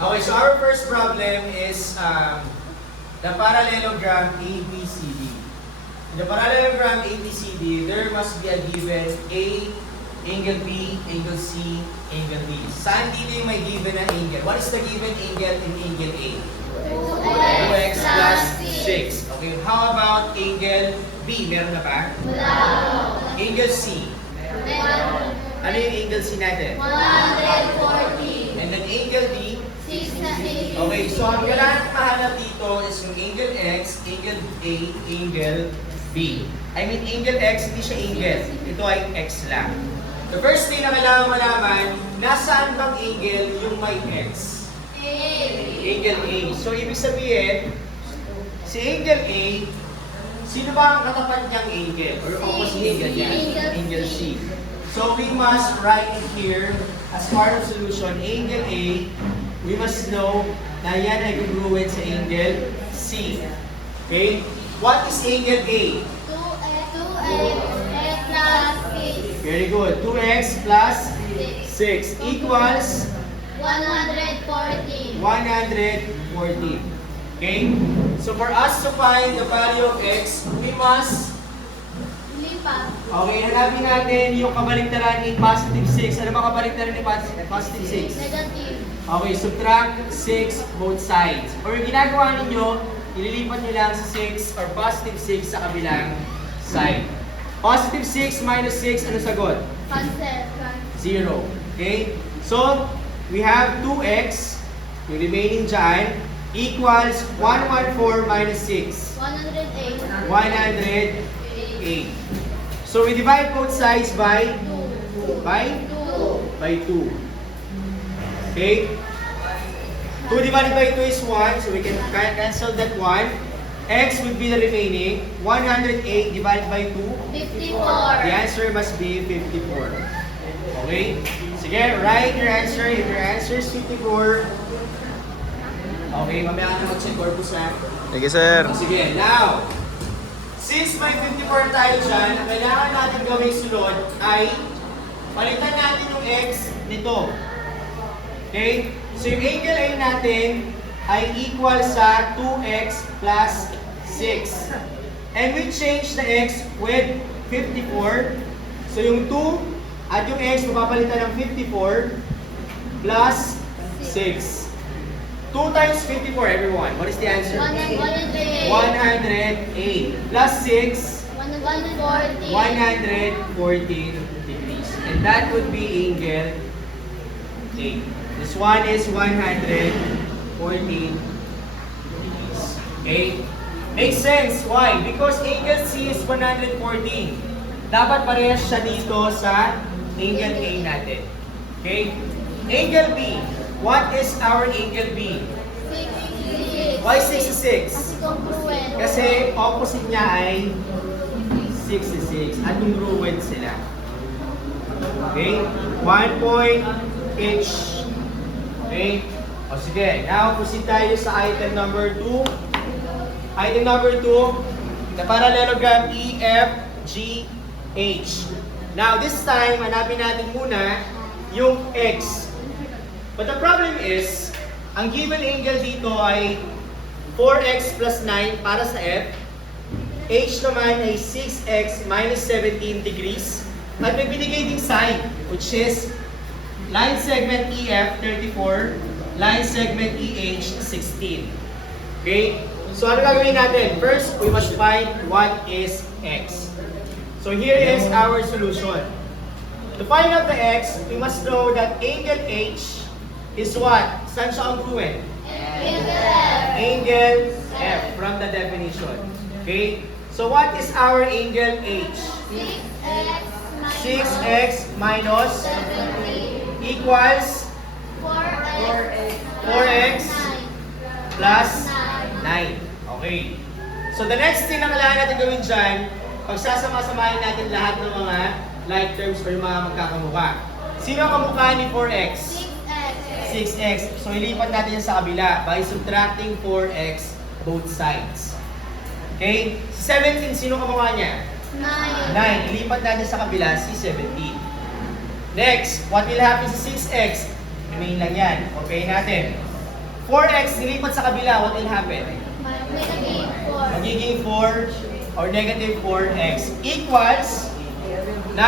Okay, so our first problem is the parallelogram ABCD. In the parallelogram ABCD, there must be a given A, angle B, angle C, angle D. Saan dito yung may given na angle? What is the given angle in angle A? 2x plus 6. Okay, how about angle B? Meron na ba? Wala. Angle C. Meron. Ano yung angle C natin? 140. And then angle D? 6 na 6. Okay, so ang kailangan mahanap dito is yung angle X, angle A, angle B. I mean, angle X, hindi siya angle. Ito ay X lang. The first thing na kailangan malaman, nasaan bang angle yung may X? Angle A. So, ibig sabihin, si angle A, sino ba ang katapat niyang angle? Or opposite angle niya? Angle C. So, we must write it here as part of solution. Angle A, we must know na yan ay congruent sa angle C. Okay? What is angle A? 2x plus 6. Very good. 2x plus 6 equals 140. 140. Okay? So for us to find the value of x, we must... Lipat. Okay, hanapin natin yung kabaliktaran ni positive 6. Ano ba kabaliktaran ni positive 6? Negative. Okay, subtract 6 both sides. Or yung ginagawa ninyo, ililipat nyo lang sa 6 or positive 6 sa kabilang side. Positive 6 minus 6, ano sagot? Cancel. 0. Okay? So, we have 2x, yung remaining dyan, equals 114 minus 6. 108. 108. So, we divide both sides by 2. by 2. by 2. Okay? 2 divided by 2 is 1, so we can cancel that 1. X would be the remaining. 108 divided by 2. 54. The answer must be 54. Okay? Sige, write your answer. If your answer is 54, okay, mamaya ka na mag-check corpus ha. Thank you, sir. Sige, now, since may 54 tayo dyan, ang kailangan natin gawing sunod ay palitan natin yung x nito. Okay? So yung angle A natin ay equal sa 2x plus 6. And we change the x with 54. So yung 2 at yung x mapapalitan ng 54 plus 6. 2 times 54, everyone. What is the answer? 108. 108 plus 6, 140. 114 degrees. And that would be angle A. This one is 114 degrees. Okay? Makes sense. Why? Because angle C is 114. Dapat parehas siya dito sa angle A natin. Okay? Angle B. What is our angle B? 66. Why 66? Kasi congruent. Kasi opposite niya ay 66 at congruent sila. Okay? 1 point each. Okay? O sige, now proceed tayo sa item number 2. Item number 2, the parallelogram EFGH. Now this time, hanapin natin muna yung X. But the problem is, ang given angle dito ay 4x plus 9 para sa F. H naman ay 6x minus 17 degrees. At may binigay ding sign, which is line segment EF 34, line segment EH 16. Okay? So ano gagawin natin? First, we must find what is x. So here is our solution. To find out the x, we must know that angle H is what? Saan siya congruent? Angle F from the definition. Okay? So what is our angle H? 6x minus 17 equals 4x plus 9. Okay. So the next thing na kailangan natin gawin dyan, pagsasama-samahin natin lahat ng mga like terms or yung mga magkakamukha. Sino ang kamukha ni 4x? 6x. So ilipat natin yan sa kabila by subtracting 4x both sides. Okay? Si 17, sino kamukha niya? 9. Ilipat natin sa kabila si 17. Next, what will happen sa 6x? Remain lang yan. Okay natin. 4x nilipat sa kabila, what will happen? Magiging 4. Magiging 4 or negative 4x equals 9,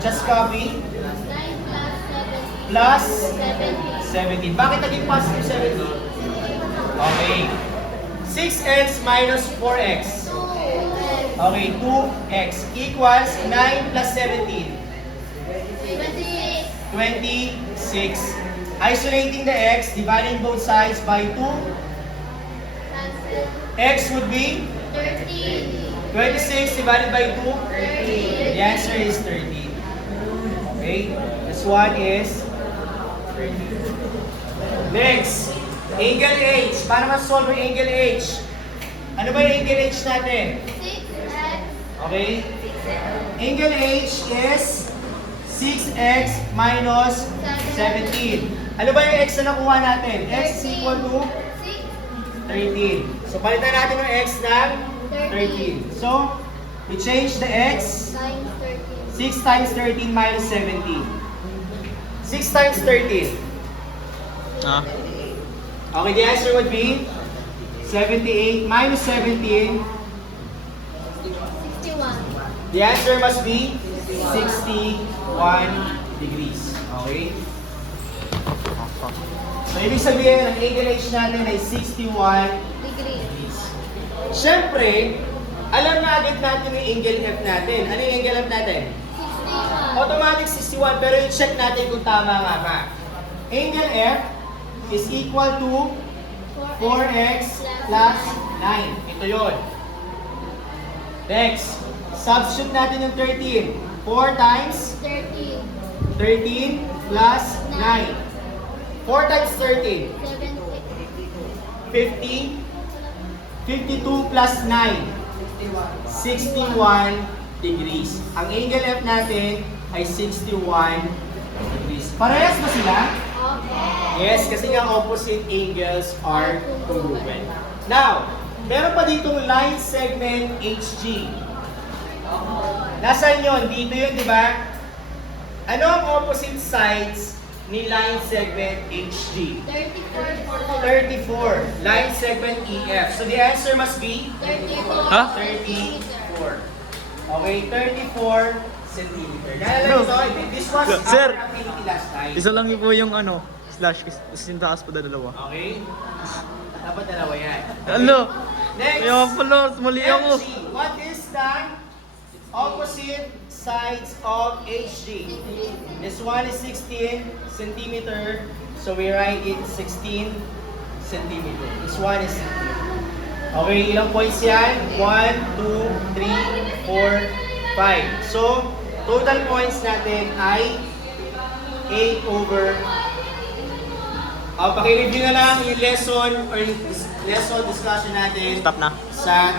just copy, 9 plus 7. 17. Bakit naging positive 17? Okay. 6x minus 4x. 2. Okay, 2x equals 9 plus 17. 26. 26. Isolating the x, dividing both sides by 2. X would be 13. 26 divided by 2. 30. The answer is 30. Okay, this one is 30. Next, angle H. Para ma-solve yung angle H. Ano ba yung angle H natin? 6x. Okay? Angle H is 6x minus 17. Ano ba yung x na nakuha natin? X is equal to 13. So, palitan natin yung x ng 13. So, we change the x. 6 times 13 minus 17. 6 times 13. Ah. Okay, the answer would be 78 minus 17. 61. The answer must be 61 degrees. Okay? So, ibig sabihin, ang angle H natin ay 61 Degree. degrees. Siyempre, alam na agad natin yung angle F natin. Ano yung angle F natin? 61. Automatic 61, pero i-check natin kung tama nga ba. Angle F is equal to 4x plus 9. Ito yun. Next, substitute natin yung 13. 4 times 13. 13 plus 9. 4 times 13. 70. 50. 52 plus 9. 61 degrees. Ang angle F natin ay 61 degrees. Parehas ba sila? Okay. Yes, kasi nga opposite angles are congruent. Now, meron pa ditong line segment HG. Nasaan yun? Dito yun, di ba? Ano ang opposite sides ni line segment HG? 34. 34. Line segment EF. So the answer must be 34. Ha? 34. Okay, 34 centimeter. Naalala nyo, this was Sir. our activity last time. Isa lang yun po yung ano, slash, tapos yung taas po dalawa. Okay? Dapat dalawa yan. Ano? Next. Kaya pala, mali ako. FG. What is the opposite sides of HG? This one is 16 centimeter. So we write it 16 centimeter. This one is 16. Okay, ilang points yan? 1, 2, 3, 4, 5. So, total points natin ay 8 over. Pakireview na lang yung lesson or yung lesson discussion natin Stop na. sa